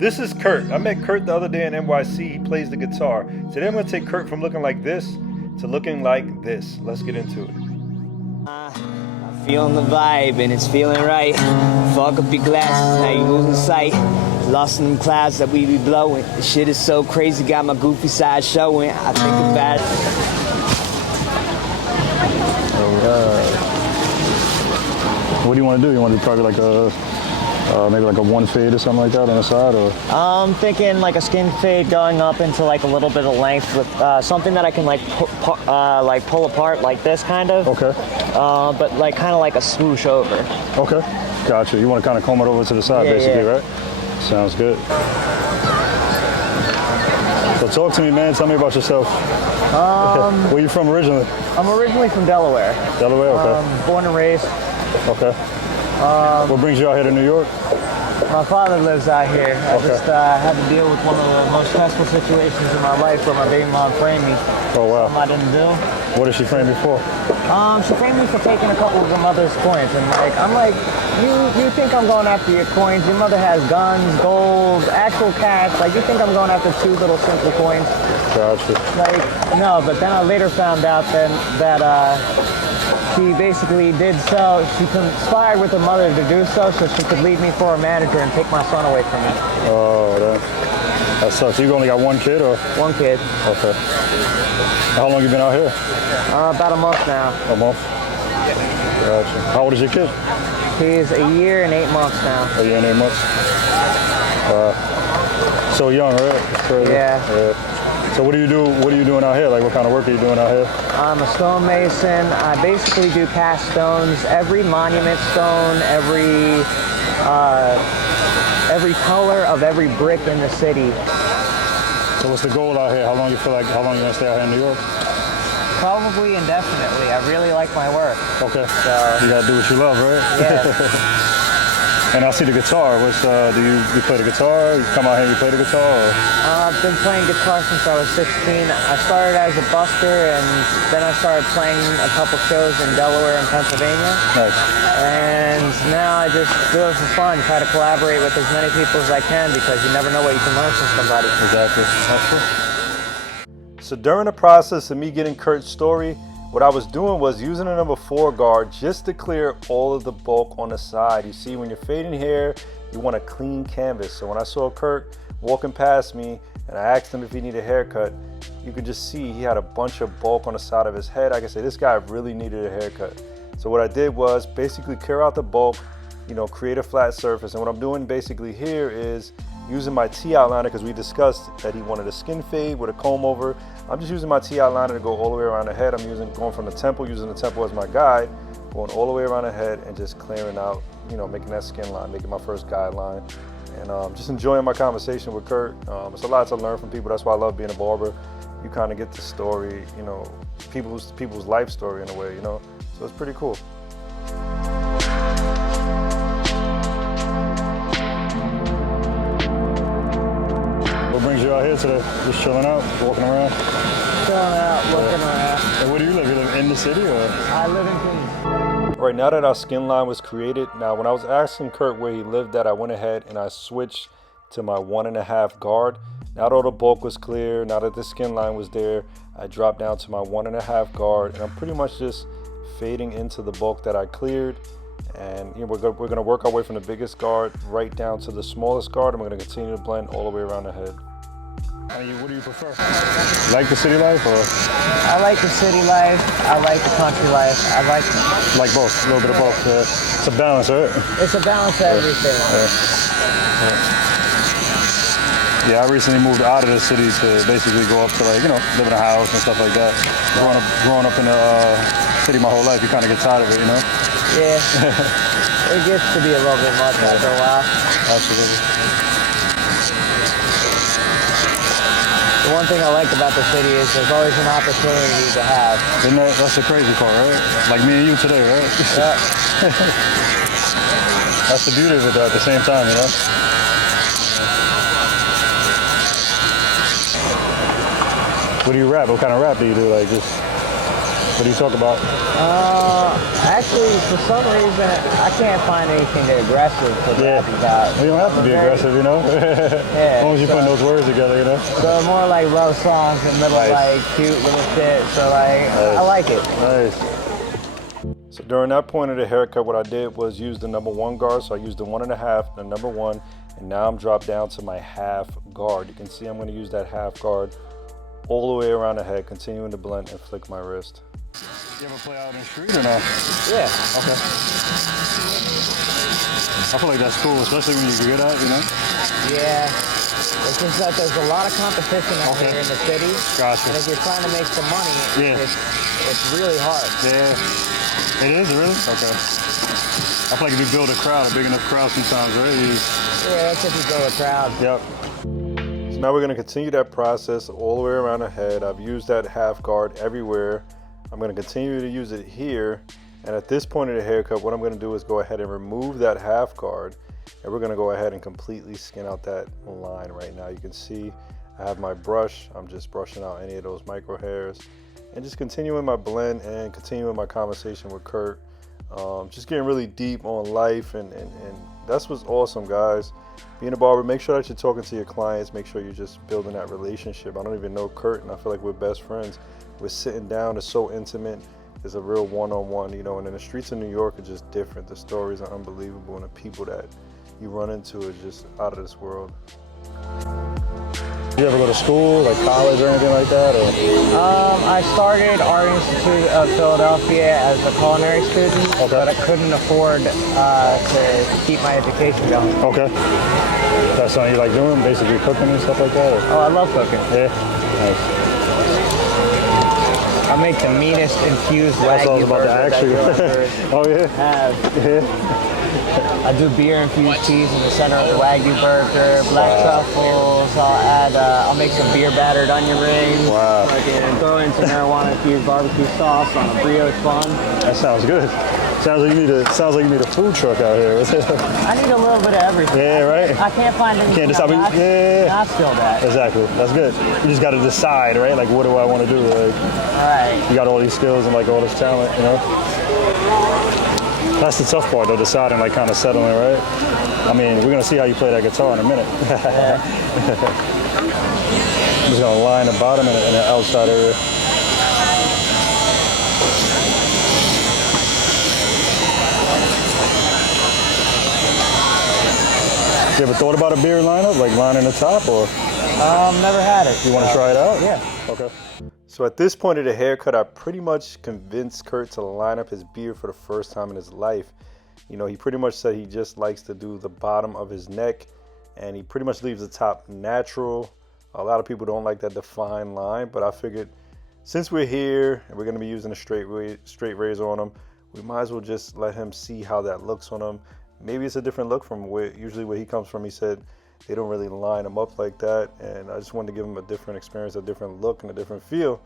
This is Kurt. I met Kurt the other day in NYC. He plays the guitar. Today I'm going to take Kurt from looking like this to looking like this. Let's get into it. I'm feeling the vibe and it's feeling right. Fog up your glasses, now you losing sight. Lost in them clouds that we be blowing. The shit is so crazy, got my goofy side showing. I think about it. What do you want to do? You want to do probably like a maybe like a one fade or something like that on the side, or? I'm thinking like a skin fade going up into like a little bit of length with something that I can like pull apart like this kind of. Okay. But like kind of like a swoosh over. Okay. Gotcha. You want to kind of comb it over to the side, basically, yeah. right? Sounds good. So talk to me, man. Tell me about yourself. Where you from originally? I'm originally from Delaware. Delaware, okay. Born and raised. Okay. What brings you out here to New York? My father lives out here. I just had to deal with one of the most stressful situations in my life where my baby mom framed me. Oh, wow. Something I didn't do. What did she frame you for? She framed me for taking a couple of her mother's coins. And I'm like, you think I'm going after your coins? Your mother has guns, gold, actual cash. Like, you think I'm going after two little simple coins? Gotcha. Like, no, but then I later found out that she basically did so. She conspired with her mother to do so she could leave me for a manager and take my son away from me. Oh, that sucks. You only got one kid, or? One kid. Okay. How long you been out here? About a month now. A month? Gotcha. How old is your kid? He's a year and 8 months now. A year and 8 months? So young, right? It's crazy. Yeah. So what do you do? What are you doing out here? Like, what kind of work are you doing out here? I'm a stonemason. I basically do cast stones. Every monument stone, every color of every brick in the city. So what's the goal out here? How long you gonna stay out here in New York? Probably indefinitely. I really like my work. Okay. So you gotta do what you love, right? Yeah. And I see the guitar. Do you play the guitar? You come out here and you play the guitar? Or? I've been playing guitar since I was 16. I started as a busker, and then I started playing a couple shows in Delaware and Pennsylvania. Nice. And now I just do it for fun, try to collaborate with as many people as I can, because you never know what you can learn from somebody. Exactly. That's true. So during the process of me getting Kurt's story, what I was doing was using a number 4 guard just to clear all of the bulk on the side. You see, when you're fading hair, you want a clean canvas. So when I saw Kurt walking past me and I asked him if he needed a haircut, you could just see he had a bunch of bulk on the side of his head. I could say this guy really needed a haircut. So what I did was basically clear out the bulk, create a flat surface. And what I'm doing basically here is using my T outliner, because we discussed that he wanted a skin fade with a comb over. I'm just using my T outliner to go all the way around the head. I'm going from the temple, using the temple as my guide, going all the way around the head and just clearing out, making that skin line, making my first guideline. And just enjoying my conversation with Kurt. It's a lot to learn from people. That's why I love being a barber. You kind of get the story, people's life story in a way, So it's pretty cool. What brings you out here today? Just chilling out, walking around? Chilling out, looking around. And where do you live? You live in the city, or? I live in Queens. Right, now that our skin line was created, now when I was asking Kurt where he lived at, I went ahead and I switched to my 1.5 guard. Now that all the bulk was clear, now that the skin line was there, I dropped down to my 1.5 guard, and I'm pretty much just fading into the bulk that I cleared. And we're going to work our way from the biggest guard right down to the smallest guard, and we're going to continue to blend all the way around the head. What do you prefer? Like the city life, or? I like the city life. I like the country life. I like both, a little bit of both. It's a balance, right? It's a balance of everything. Yeah, I recently moved out of the city to basically go up to live in a house and stuff like that. Growing up in the city my whole life, you kind of get tired of it, Yeah, it gets to be a little bit much after a while. Absolutely. The one thing I like about the city is there's always an opportunity to have. That's the crazy part, right? Like me and you today, right? Yeah. That's the beauty of it, though, at the same time, What do you rap? What kind of rap do you do? Like just What do you talk about? Actually, for some reason, I can't find anything aggressive to rap about. You don't have to be aggressive, you know? As long as you put those words together, you know? So more like love songs and little like cute little shit. So like, I like it. Nice. So during that point of the haircut, what I did was use the number 1 guard. So I used the 1.5, the number 1, and now I'm dropped down to my half guard. You can see I'm gonna use that half guard all the way around the head, continuing to blend and flick my wrist. You ever play out in the street or no? Yeah. Okay. I feel like that's cool, especially when you're good at it, you know? Yeah. It's just that there's a lot of competition out here in the city. Gotcha. And if you're trying to make some money, it's really hard. Yeah. It is, really? Okay. I feel like if you build a crowd, a big enough crowd sometimes, right? Yeah, that's if you build a crowd. Yep. So now we're gonna continue that process all the way around the head. I've used that half guard everywhere. I'm going to continue to use it here, and at this point of the haircut, what I'm going to do is go ahead and remove that half guard, and we're going to go ahead and completely skin out that line right now. You can see I have my brush. I'm just brushing out any of those micro hairs and just continuing my blend and continuing my conversation with Kurt. Just getting really deep on life, and that's what's awesome, guys. Being a barber, make sure that you're talking to your clients, make sure you're just building that relationship. I don't even know Kurt, and I feel like we're best friends. We're sitting down, it's so intimate. It's a real one-on-one, you know, and in the streets of New York are just different. The stories are unbelievable, and the people that you run into is just out of this world. You ever go to school, like college or anything like that? Or? I started Art Institute of Philadelphia as a culinary student, but I couldn't afford to keep my education going. Okay. That's something you like doing, basically cooking and stuff like that? Or? Oh, I love cooking. Yeah? Nice. I make the meanest infused That's all I Wagyu was about to burger ask you. that Oh, yeah? have. Yeah. I do beer infused cheese in the center of the Wagyu burger, black truffles. I'll make some beer battered onion rings. Wow. And throw in some marijuana infused barbecue sauce on a brioche bun. That sounds good. Sounds like you need a food truck out here. I need a little bit of everything. Yeah, right. I can't find anything. Can't decide. Not skilled at. Exactly. That's good. You just got to decide, right? Like, what do I want to do? Like, all right. You got all these skills and like all this talent, you know. That's the tough part, though, deciding, like, kind of settling, right? I mean, we're gonna see how you play that guitar in a minute. I'm just gonna line the bottom and the outside area. You ever thought about a beer lineup, like lining the top, or? Never had it. You want to try it out? Yeah. Okay. So at this point of the haircut, I pretty much convinced Kurt to line up his beard for the first time in his life. You know, he pretty much said he just likes to do the bottom of his neck, and he pretty much leaves the top natural. A lot of people don't like that defined line, but I figured since we're here and we're going to be using a straight razor on him, we might as well just let him see how that looks on him. Maybe it's a different look from where he comes from. He said they don't really line him up like that, and I just wanted to give him a different experience, a different look, and a different feel.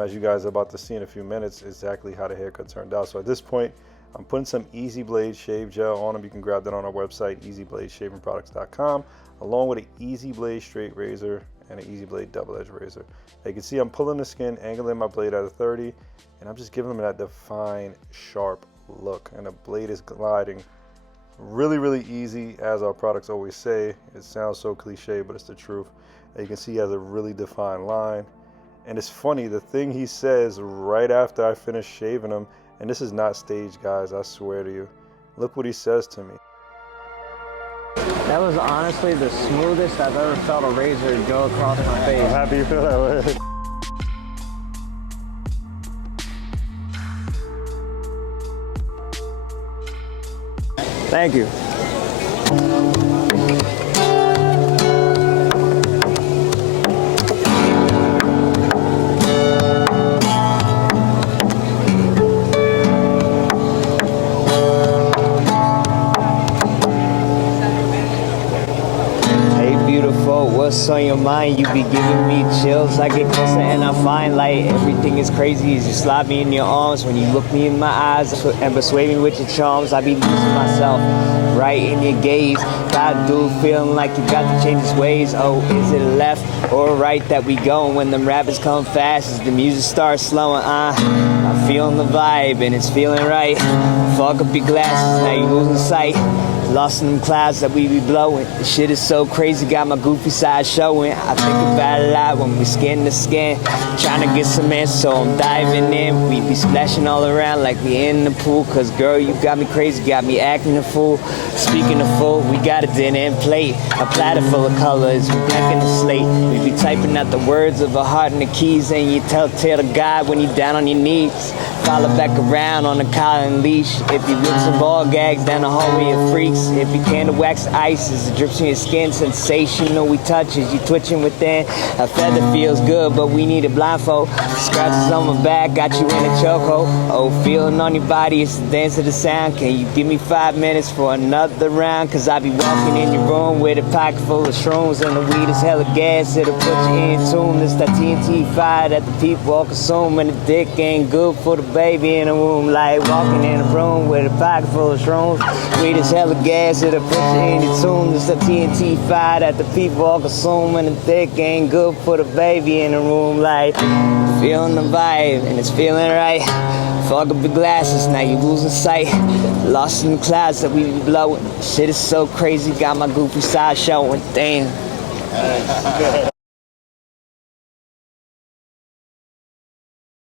As you guys are about to see in a few minutes, exactly how the haircut turned out. So at this point, I'm putting some Easy Blade shave gel on him. You can grab that on our website, easybladeshavingproducts.com, along with an Easy Blade straight razor and an Easy Blade double edge razor. Now you can see I'm pulling the skin, angling my blade at a 30, and I'm just giving him that defined, sharp look. And the blade is gliding really, really easy, as our products always say. It sounds so cliche, but it's the truth. And you can see he has a really defined line. And it's funny, the thing he says right after I finish shaving him, and this is not staged, guys, I swear to you. Look what he says to me. That was honestly the smoothest I've ever felt a razor go across my face. I'm happy you feel that way. Thank you. What's on your mind? You be giving me chills. I get closer and I find like everything is crazy as you slide me in your arms. When you look me in my eyes and persuade me with your charms, I be losing myself. right in your gaze. Got a dude feeling like you got to change his ways. Oh, is it left or right that we going when them rappers come fast as the music starts slowing? I'm feeling the vibe and it's feeling right. Fuck up your glasses, now you losing sight. Lost in them clouds that we be blowing. The shit is so crazy, got my goofy side showing. I think about it a lot when we skin to skin, trying to get some answers, so I'm diving in. We be splashing all around like we in the pool. Cause girl, you got me crazy, got me acting a fool. Speaking of fool, we got a dinner and plate, a platter full of colors, we blanking the slate. We be typing out the words of a heart and the keys, and you tell to God when you down on your knees. Follow back around on the collar and leash. If you whip some ball gags down the hallway of freaks. If you candle wax ice as it drips from your skin, sensational we touch as you twitching within. A feather feels good, but we need a blindfold. Scratches on my back, got you in a chokehold. Oh, feeling on your body, it's the dance of the sound. Can you give me 5 minutes for another round? Cause I be walking in your room with a pocket full of shrooms, and the weed is hella gas, it'll put you in tune. It's that TNT fire that the people all consume, and the dick ain't good for the baby in the womb. Like walking in a room with a pocket full of shrooms. Weed is hella gas, it'll put you in your tune. It's the TNT fire that the people all consume, and the dick ain't good for the baby in the room. Like feeling the vibe and it's feeling right. Fog up your glasses, now you losing sight. Lost in the clouds that we be blowing. Shit is so crazy, got my goofy side showing. Damn.